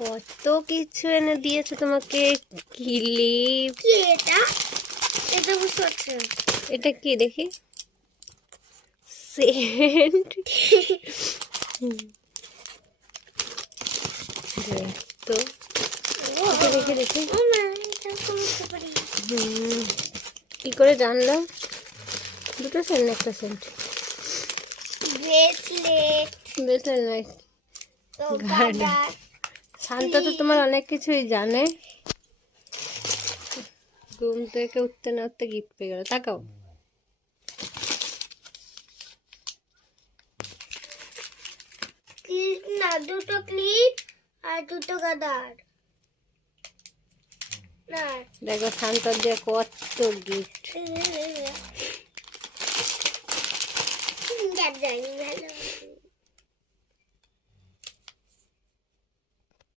কত কিছু এনে দিয়েছে তোমাকে। ক্লিপ। কি এটা? এটা বুঝতে পারছি না। এটা কি দেখি? সেন্ট। তো এটা দেখে দেখি ও মা, এটা বুঝতে পারি। কি করে জানলাম? দুটো সেন্ট, একটা সেন্ট। ব্রেসলেট। ব্রেসলেট নয়, তো গার্ড। দাদা শান্ত তো তোমার অনেক কিছুই জানে। ঘুম থেকে উঠতে না উঠতে গিফট পেয়ে গেল। তাকাও। ক্লিপ না, দুটো ক্লিপ আর দুটো গাদার। না দেখো শান্তর দিয়ে কত গিফট। যায়নি ভালো।